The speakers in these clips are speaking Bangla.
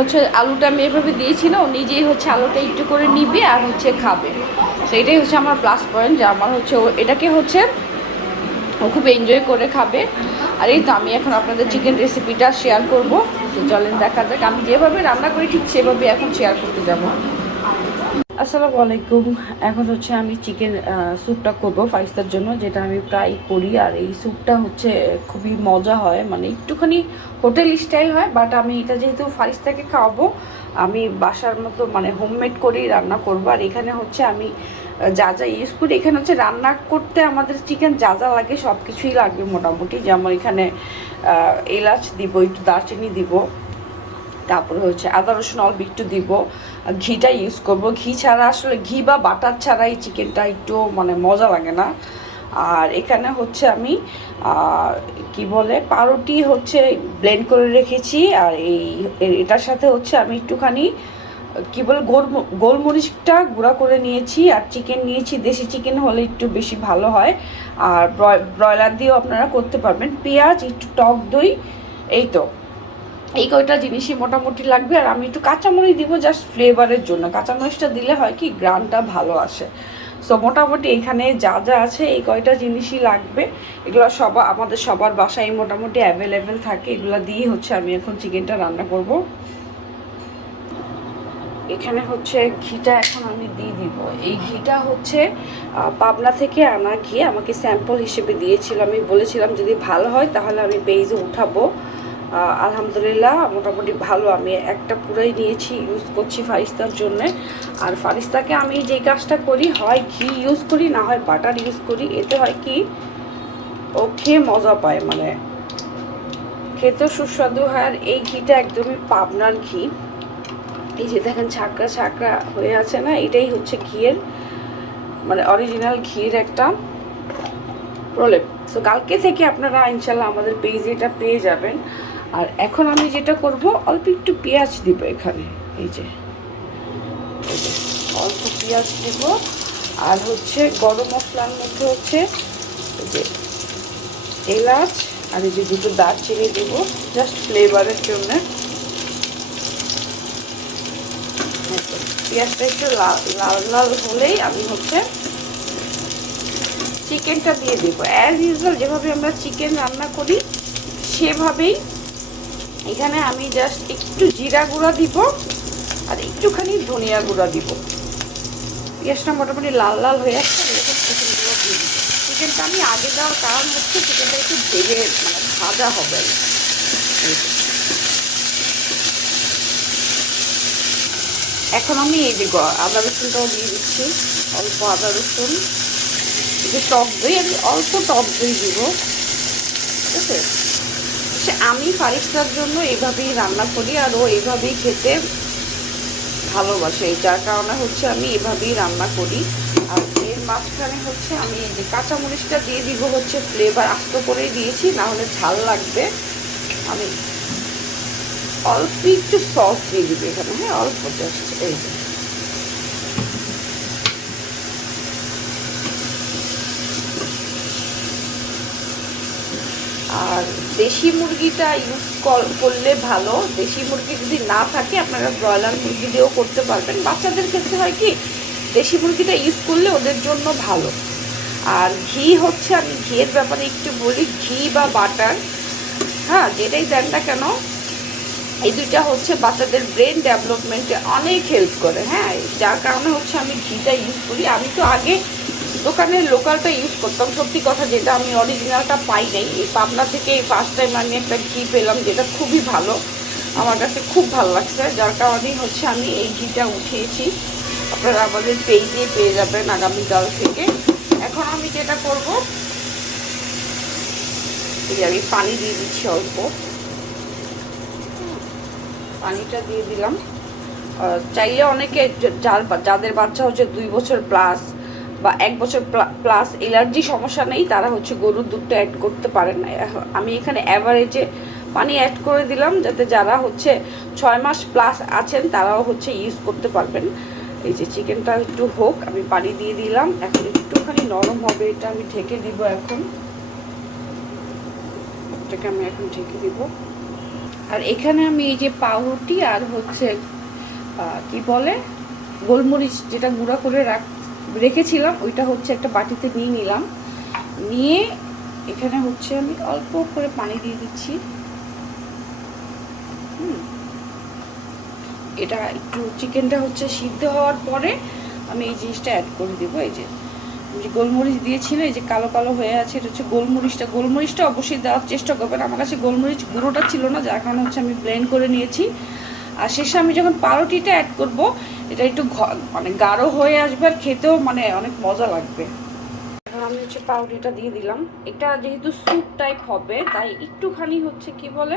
হচ্ছে আলুটা আমি এভাবে দিয়েছি না, ও নিজেই হচ্ছে আলুটা একটু করে নিবে আর হচ্ছে খাবে। সেইটাই হচ্ছে আমার প্লাস পয়েন্ট, যে আমার হচ্ছে এটাকে হচ্ছে ও খুব এনজয় করে খাবে। আর এই তো আমি এখন আপনাদের চিকেন রেসিপিটা শেয়ার করব। তো চলেন দেখা যাক, আমি যেভাবে রান্না করি ঠিক সেভাবে এখন শেয়ার করতে যাব। আসসালামু আলাইকুম। এখন হচ্ছে আমি চিকেন স্যুপটা করবো ফারিস্তার জন্য, যেটা আমি প্রায় করি। আর এই স্যুপটা হচ্ছে খুবই মজা হয়, মানে একটুখানি হোটেল স্টাইল হয়, বাট আমি এটা যেহেতু ফারিস্তাকে খাওয়াবো, আমি বাসার মতো মানে হোমমেড করেই রান্না করবো। আর এখানে হচ্ছে আমি যা যা ইউজ করি, এখানে হচ্ছে রান্না করতে আমাদের চিকেন যা যা লাগে সব কিছুই লাগবে মোটামুটি। যেমন এখানে এলাচ দিব, একটু দারচিনি দিব, তারপরে হচ্ছে আদা রসুন অল্প একটু দিব, ঘিটা ইউজ করব। ঘি ছাড়া আসলে ঘি বা বাটার ছাড়া এই চিকেনটা একটু মানে মজা লাগে না। আর এখানে হচ্ছে আমি কি বলে পাউরুটি হচ্ছে ব্লেন্ড করে রেখেছি। আর এটার সাথে হচ্ছে আমি একটুখানি কি বলে গোলমরিচটা গুঁড়া করে নিয়েছি। আর চিকেন নিয়েছি, দেশি চিকেন হলে একটু বেশি ভালো হয়। আর ব্রয়লার দিয়েও আপনারা করতে পারবেন। পেঁয়াজ, একটু টক দই, এই তো এই কয়টা জিনিসই মোটামুটি লাগবে। আর আমি একটু কাঁচামরিচ দিব জাস্ট ফ্লেভারের জন্য, কাঁচামরিচটা দিলে হয় কি গ্রানটা ভালো আসে। সো মোটামুটি এখানে যা যা আছে এই কয়টা জিনিসই লাগবে। এগুলো আমাদের সবার বাসায় মোটামুটি অ্যাভেলেবেল থাকে। এগুলো দিয়ে হচ্ছে আমি এখন চিকেনটা রান্না করব। এখানে হচ্ছে ঘিটা এখন আমি দিয়ে দিব। এই ঘিটা হচ্ছে পাবনা থেকে আনা ঘি, আমাকে স্যাম্পল হিসেবে দিয়েছিল। আমি বলেছিলাম যদি ভালো হয় তাহলে আমি পেজে উঠাবো। আলহামদুলিল্লাহ মোটামুটি ভালো, আমি একটা পুরাই নিয়েছি, ইউজ করছি ফারিস্তার জন্যে। আর ফারিস্তাকে আমি যে কাজটা করি, হয় ঘি ইউজ করি না হয় বাটার ইউজ করি। এতে হয় কি ও খেয়ে মজা পায়, মানে খেতে সুস্বাদু হয়। আর এই ঘিটা একদমই পাবনার ঘি। এই যে দেখেন ছাকরা ছাকরা হয়ে আছে না, এটাই হচ্ছে ঘিয়ের মানে অরিজিনাল ঘির একটা প্রলেপ। তো কালকে থেকে আপনারা ইনশাল্লাহ আমাদের পেজে এটা পেয়ে যাবেন। আর এখন আমি যেটা করব, অল্প একটু পেঁয়াজ দিব এখানে, এই যে অল্প পেঁয়াজ দিব। আর হচ্ছে গরম মশলার মধ্যে হচ্ছে এই যে এলাচ আর এই যে দুটো দারচিনি দিব জাস্ট ফ্লেভারের জন্যে। পেঁয়াজটা একটু লাল লাল হলেই আমি হচ্ছে চিকেনটা দিয়ে দেবো। অ্যাজ ইউজুয়াল যেভাবে আমরা চিকেন রান্না করি সেভাবেই এখানে আমি জাস্ট একটু জিরা গুঁড়া দিব আর একটুখানি ধনিয়া গুঁড়া দিব। পেঁয়াজটা মোটামুটি লাল লাল হয়ে আসছে, এরকম চিকেনগুলো দিয়ে দিব। চিকেনটা আমি আগে দেওয়ার কারণ হচ্ছে চিকেনটা একটু ভেজে মানে ভাজা হবে। এখন আমি এই যে আদা রসুনটাও দিয়ে দিচ্ছি, অল্প আদা রসুন, এই যে টক দই আমি অল্প টক দই দিব, ঠিক আছে। আমি ফারিস্তার জন্য এইভাবেই রান্না করি আর ও এইভাবেই খেতে ভালোবাসে, যার কারণে হচ্ছে আমি এভাবেই রান্না করি। আর এর মাঝখানে হচ্ছে আমি এই যে কাঁচামরিচটা দিয়ে দিব, হচ্ছে ফ্লেভার আস্ত করেই দিয়েছি, না হলে ঝাল লাগবে। আমি অল্প একটু সস দিয়ে দিব এখানে, হ্যাঁ অল্প জাস্ট এই যে। আর দেশি মুরগিটা ইউজ করলে ভালো। দেশি মুরগি যদি না থাকে আপনারা ব্রয়লার মুরগি দিয়েও করতে পারবেন। বাচ্চাদের ক্ষেত্রে হয় কি দেশি মুরগিটা ইউজ করলে ওদের জন্য ভালো। আর ঘি হচ্ছে, আমি ঘিয়ের ব্যাপারে একটু বলি, ঘি বা বাটার, হ্যাঁ যেটাই দেন না কেন, এই দুইটা হচ্ছে বাচ্চাদের ব্রেন ডেভেলপমেন্টে অনেক হেল্প করে, হ্যাঁ যার কারণে হচ্ছে আমি ঘিটা ইউজ করি। আমি তো আগে দোকানের লোকালটা ইউজ করতাম, সত্যি কথা যেটা, আমি অরিজিনালটা পাই নাই। এই পাবনা থেকে এই ফার্স্ট টাইম আমি একটা ঘি পেলাম যেটা খুবই ভালো, আমার কাছে খুব ভালো লাগছে, যার কারণেই হচ্ছে আমি এই ঘিটা উঠিয়েছি। আপনারা আমাদের পেজে পেয়ে যাবেন আগামীকাল থেকে। এখন আমি যেটা করব, এই আমি পানি দিয়ে দিচ্ছি অল্প, পানিটা দিয়ে দিলাম। চাইলে অনেকে যাদের বাচ্চা হচ্ছে 2 বছর প্লাস বা 1 বছর প্লাস অ্যালার্জি সমস্যা নেই, তারা হচ্ছে গরুর দুধটা অ্যাড করতে পারেন। আমি এখানে অ্যাভারেজে পানি অ্যাড করে দিলাম, যাতে যারা হচ্ছে 6 মাস প্লাস আছেন তারাও হচ্ছে ইউজ করতে পারবেন। এই যে চিকেনটা একটু হোক, আমি পানি দিয়ে দিলাম, এখন একটুখানি নরম হবে, এটা আমি ঢেকে দিব। এখন এটাকে আমি এখন ঢেকে দিব। আর এখানে আমি এই যে পাউরুটি আর হচ্ছে কি বলে গোলমরিচ যেটা গুঁড়া করে রেখেছিলাম ওইটা হচ্ছে একটা বাটিতে নিয়ে নিলাম। নিয়ে এখানে হচ্ছে আমি অল্প করে পানি দিয়ে দিচ্ছি। এটা একটু চিকেনটা হচ্ছে সিদ্ধ হওয়ার পরে আমি এই জিনিসটা অ্যাড করে দেবো। এই যে গোলমরিচ দিয়েছিল, এই যে কালো কালো হয়ে আছে, এটা হচ্ছে গোলমরিচটা অবশ্যই দেওয়ার চেষ্টা করবেন। আমার কাছে গোলমরিচ গুঁড়োটা ছিল না, যার কারণে হচ্ছে আমি ব্লেন্ড করে নিয়েছি। আর শেষে আমি যখন পাউরুটিটা অ্যাড করব এটা একটু মানে গাঢ় হয়ে আসবে আর খেতেও মানে অনেক মজা লাগবে। এখন আমি হচ্ছে পাউরুটিটা দিয়ে দিলাম। এটা যেহেতু স্যুপ টাইপ হবে তাই একটুখানি হচ্ছে কি বলে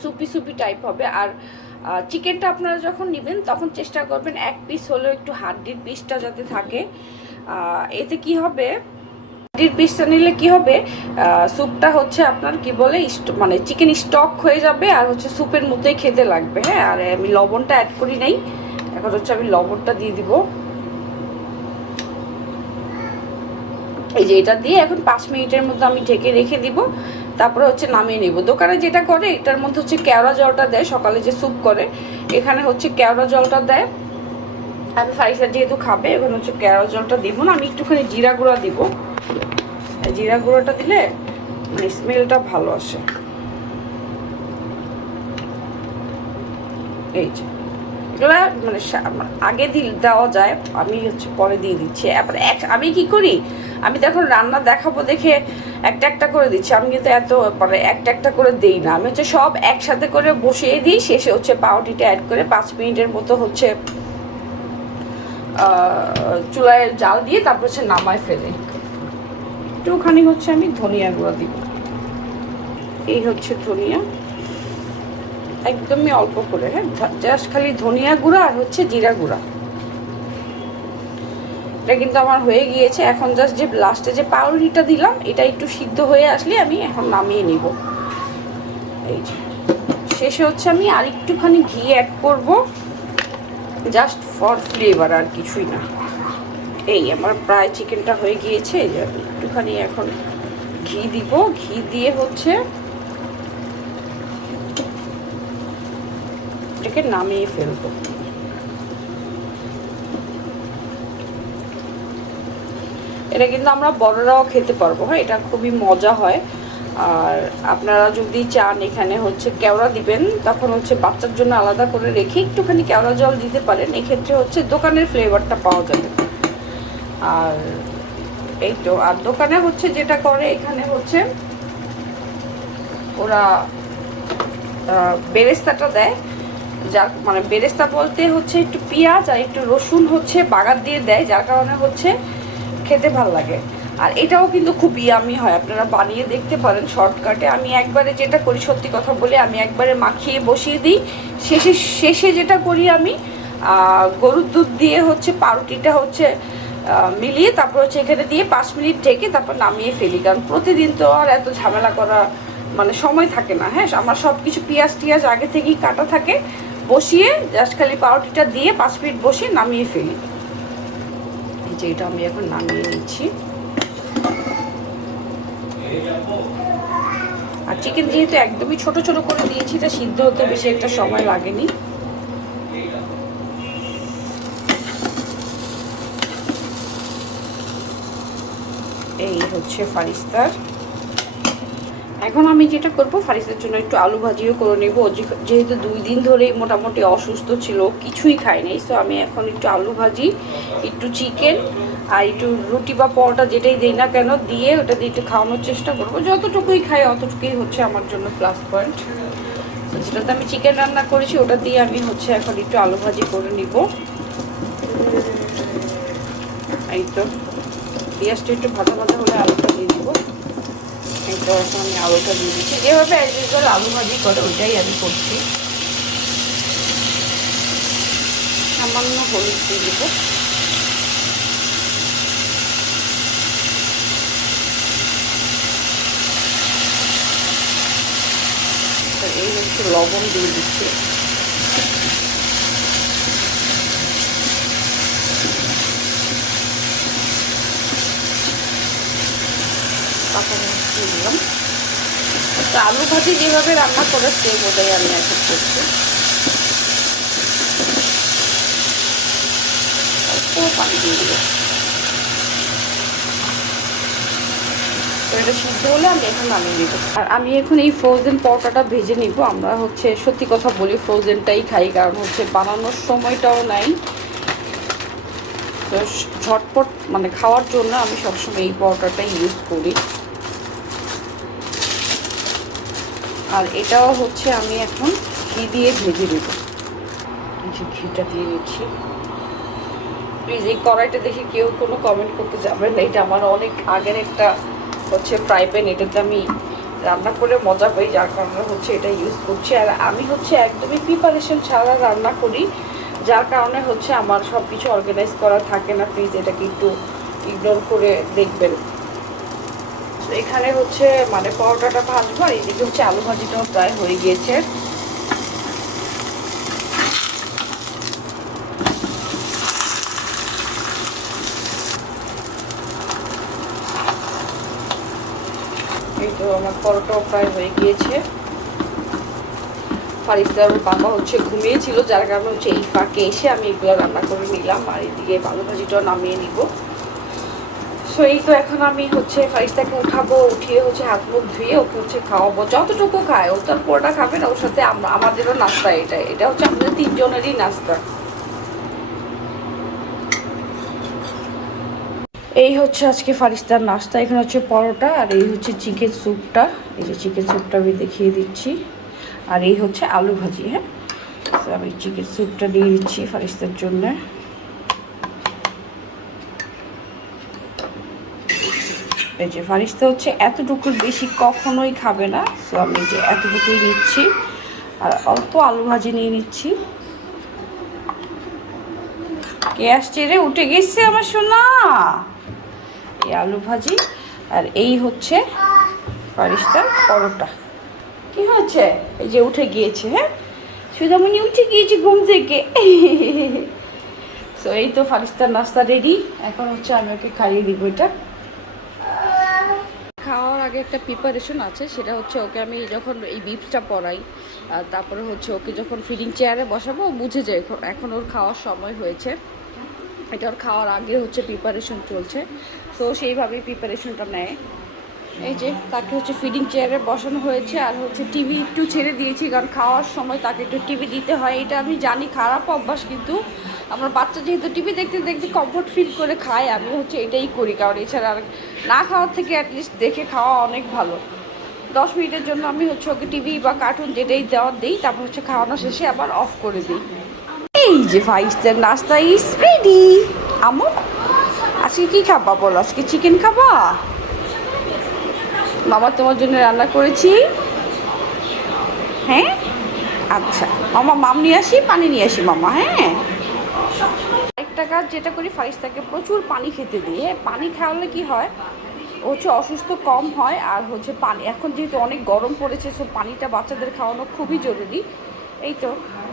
সুপি টাইপ হবে। আর চিকেনটা আপনারা যখন নেবেন তখন চেষ্টা করবেন এক পিস হলেও একটু হাড্ডির পিসটা যাতে থাকে। এতে কি হবে, হাড্ডির পিসটা নিলে কি হবে, স্যুপটা হচ্ছে আপনার কি বলে মানে চিকেন স্টক হয়ে যাবে আর হচ্ছে স্যুপের মতোই খেতে লাগবে। হ্যাঁ, আর আমি লবণটা অ্যাড করি নাই, এখন হচ্ছে আমি লবণটা দিয়ে দিব। এই যে এটা দিয়ে এখন 5 মিনিটের মধ্যে আমি ঢেকে রেখে দিব, তারপরে হচ্ছে নামিয়ে নেব। দোকানে যেটা করে এটার মধ্যে হচ্ছে কেওড়া জলটা দেয়, সকালে যে স্যুপ করে এখানে হচ্ছে কেওড়া জলটা দেয়। আমি ফারিসা যেহেতু খাবে এখন হচ্ছে কেওড়া জলটা দিব না, আমি একটুখানি জিরা গুঁড়া দিব। জিরা গুঁড়োটা দিলে মানে স্মেলটা ভালো আসে। এই যে এগুলা মানে আগে দেওয়া যায়, আমি হচ্ছে পরে দিয়ে দিচ্ছি। আমি কি করি, আমি তো এখন রান্না দেখাবো দেখে একটা একটা করে দিচ্ছি, আমি কিন্তু এত মানে একটা একটা করে দিই না। আমি হচ্ছে সব একসাথে করে বসিয়ে দিই, শেষে হচ্ছে পাউরুটিটা অ্যাড করে 5 মিনিটের মতো হচ্ছে চুলায় জাল দিয়ে তারপর হচ্ছে নামায় ফেলে একটুখানি হচ্ছে আমি ধনিয়া গুঁড়া দিব। এই হচ্ছে ধনিয়া, একদমই অল্প করে, হ্যাঁ, জাস্ট খালি ধনিয়া গুঁড়া আর হচ্ছে জিরা গুঁড়া। এটা কিন্তু আমার হয়ে গিয়েছে। এখন জাস্ট যে লাস্টে যে পাউরুটিটা দিলাম এটা একটু সিদ্ধ হয়ে আসলে আমি এখন নামিয়ে নিব। এই যে শেষে হচ্ছে আমি আর একটুখানি ঘি অ্যাড করব, জাস্ট ফর ফ্লেভার, আর কিছুই না। এই আমার প্রায় চিকেনটা হয়ে গিয়েছে। এই যে একটুখানি এখন ঘি দিব, ঘি দিয়ে হচ্ছে এটাকে নামিয়ে ফেলবো। এটা কিন্তু আমরা বড়রাও খেতে পারবো। হ্যাঁ, এটা খুবই মজা হয়। আর আপনারা যদি চান এখানে হচ্ছে কেওড়া দিবেন, তখন হচ্ছে বাচ্চার জন্য আলাদা করে রেখে একটুখানি কেওড়া জল দিতে পারেন, এক্ষেত্রে হচ্ছে দোকানের ফ্লেভারটা পাওয়া যাবে। আর এই তো, আর দোকানে হচ্ছে যেটা করে এখানে হচ্ছে ওরা বেরেস্তাটা দেয়, যার মানে বেরেস্তা বলতে হচ্ছে একটু পেঁয়াজ আর একটু রসুন হচ্ছে বাগার দিয়ে দেয়, যার কারণে হচ্ছে খেতে ভালো লাগে। আর এটাও কিন্তু খুব ইয়ামি হয়, আপনারা বানিয়ে দেখতে পারেন শর্টকাটে। আমি একবারে যেটা করি, সত্যি কথা বলে, আমি একবারে মাখিয়ে বসিয়ে দিই। শেষে যেটা করি আমি গরুর দুধ দিয়ে হচ্ছে পাউরুটিটা হচ্ছে মিলিয়ে তারপর হচ্ছে এখানে দিয়ে 5 মিনিট ঢেকে তারপর নামিয়ে ফেলি। কারণ প্রতিদিন তো আর এত ঝামেলা করা মানে সময় থাকে না। হ্যাঁ, আমার সব কিছু পেঁয়াজ আগে থেকেই কাটা থাকে, বসিয়ে জাস্ট খালি পাউরুটিটা দিয়ে 5 মিনিট বসিয়ে নামিয়ে ফেলি। এই যে এটা আমি এখন নামিয়ে নিচ্ছি। আর চিকেন যেহেতু একদমই ছোট ছোট করে দিয়েছি, এটা সিদ্ধ হতে বেশি একটা সময় লাগেনি। এই হচ্ছে ফারিস্তার। এখন আমি যেটা করব, ফারিসের জন্য একটু আলু ভাজিও করে নেব। যেহেতু 2 দিন ধরেই মোটামুটি অসুস্থ ছিল, কিছুই খায়নি, সো আমি এখন একটু আলু ভাজি, একটু চিকেন আর একটু রুটি বা পরোটা যেটাই দিই না কেন দিয়ে ওটা দিয়ে একটু খাওয়ানোর চেষ্টা করব। যতটুকুই খাই অতটুকুই হচ্ছে আমার জন্য প্লাস পয়েন্ট। যেটাতে আমি চিকেন রান্না করেছি ওটা দিয়ে আমি হচ্ছে এখন একটু আলু ভাজি করে নিব। এই তো পেঁয়াজটা একটু ভাজা ভাজা হলে আলুটা দিয়ে দিব। তো এখন আমি আলুটা দিয়ে দিচ্ছি, যেভাবে অ্যাজ ইউজুয়াল আলু ভাজি করে ওইটাই আমি করছি। সামান্য হলুদ দিয়ে দেবো। এই হচ্ছে লবণ দিয়ে দিচ্ছি। কাঁচা মরিচ দিয়ে দিলাম। তো আলু ভাজি যেভাবে রান্না করে সেম ওটাই আমি এখন করছি। অল্প পানি দিয়ে দেবো। তো এটা সিদ্ধ হলে আমি এখন নামিয়ে নিব। আর আমি এখন এই ফ্রোজেন পরোটাটা ভেজে নিব। আমরা হচ্ছে সত্যি কথা বলি ফ্রোজেনটাই খাই, কারণ হচ্ছে বানানোর সময়টাও নাই। তো ঝটপট মানে খাওয়ার জন্য আমি সবসময় এই পরোটাটাই ইউজ করি। আর এটাও হচ্ছে আমি এখন ঘি দিয়ে ভেজে নেব। যে ঘিটা দিয়ে নিচ্ছি। প্লিজ এই কড়াইটা দেখে কেউ কোনো কমেন্ট করতে যাবেন না, এটা আমার অনেক আগের একটা হচ্ছে ফ্রাই প্যান, এটাতে আমি রান্না করে মজা পাই, যার কারণে হচ্ছে এটা ইউজ করছি। আর আমি হচ্ছে একদমই প্রিপারেশন ছাড়া রান্না করি, যার কারণে হচ্ছে আমার সব কিছু অর্গানাইজ করা থাকে না। প্লিজ এটাকে একটু ইগনোর করে দেখবেন। এখানে হচ্ছে মানে পরোটাটা ভাজবো, আর এদিকে হচ্ছে আলু ভাজিটাও প্রায় হয়ে গিয়েছে। এই তো আমার পরোটাও প্রায় হয়ে গিয়েছে। ফারিস্তার বাবা হচ্ছে ঘুমিয়েছিল, যার কারণে হচ্ছে এই ফাঁকে এসে আমি এগুলো রান্না করে নিলাম। আর এদিকে আলু ভাজিটাও নামিয়ে নিব। সো এই তো এখন আমি হচ্ছে ফারিস্তাকে উঠাবো, উঠিয়ে হচ্ছে হাত মুখ ধুয়ে ওকে হচ্ছে খাওয়াবো, যতটুকু খায়। ও তার পুরোটা খাবে না, ওর সাথে আমাদেরও নাস্তা। এটা হচ্ছে আমাদের তিনজনেরই নাস্তা। এই হচ্ছে আজকে ফারিস্তার নাস্তা। এখানে হচ্ছে পরোটা, আর এই হচ্ছে চিকেন স্যুপটা। এই যে চিকেন স্যুপটা আমি দেখিয়ে দিচ্ছি। আর এই হচ্ছে আলু ভাজি। হ্যাঁ, তো আমি চিকেন স্যুপটা দিয়ে দিচ্ছি ফারিস্তার জন্য। এই যে ফারিস্তা হচ্ছে এতটুকুর বেশি কখনোই খাবে না, তো আমি যে এতটুকুই নিচ্ছি। আর অল্প আলু ভাজি নিয়ে নিচ্ছি। কে আসছে রে? উঠে গেছে আমার সোনা। এই আলু ভাজি, আর এই হচ্ছে ফারিস্তার পরোটা। কি হচ্ছে? এই যে উঠে গিয়েছে। হ্যাঁ, সুদামণি উঠে গিয়েছে ঘুম থেকে। তো এই তো ফারিস্তার নাস্তা রেডি। এখন হচ্ছে আমি ওকে খাইয়ে দিব। এটা খাওয়ার আগে একটা প্রিপারেশন আছে, সেটা হচ্ছে ওকে আমি যখন এই বিপসটা পরাই, তারপরে হচ্ছে ওকে যখন ফিডিং চেয়ারে বসাবো, ও বুঝে যায় এখন ওর খাওয়ার সময় হয়েছে। এটা ওর খাওয়ার আগে হচ্ছে প্রিপারেশন চলছে, তো সেইভাবেই প্রিপারেশনটা নেয়। এই যে তাকে হচ্ছে ফিডিং চেয়ারে বসানো হয়েছে, আর হচ্ছে টিভি একটু ছেড়ে দিয়েছি, কারণ খাওয়ার সময় তাকে একটু টিভি দিতে হয়। এটা আমি জানি খারাপ অভ্যাস, কিন্তু আমার বাচ্চা যেহেতু টিভি দেখতে দেখতে কমফোর্ট ফিল করে খায়, আমি হচ্ছে এটাই করি। কারণ এছাড়া আর না খাওয়ার থেকে অ্যাটলিস্ট দেখে খাওয়া অনেক ভালো। 10 মিনিটের জন্য আমি হচ্ছে ওকে টিভি বা কার্টুন যেটাই দেওয়ার দিই, তারপর হচ্ছে খাওয়ানো শেষে আবার অফ করে দিই। এই যে ফাইস্টার নাস্তা ইজ রেডি। আমু আজকে কি খাবা বলো? আজকে চিকেন খাবা? মামা তোমার জন্য রান্না করেছি। হ্যাঁ, আচ্ছা মামা, মাম নিয়ে আসি, পানি নিয়ে আসি মামা। হ্যাঁ, একটা কাজ যেটা করি, ফারিস্তাকে প্রচুর পানি খেতে দিই। হ্যাঁ, পানি খাওয়ালে কি হয়, হচ্ছে অসুস্থ কম হয়। আর হচ্ছে পানি এখন যেহেতু অনেক গরম পড়েছে, সো পানিটা বাচ্চাদের খাওয়ানো খুবই জরুরি। এই তো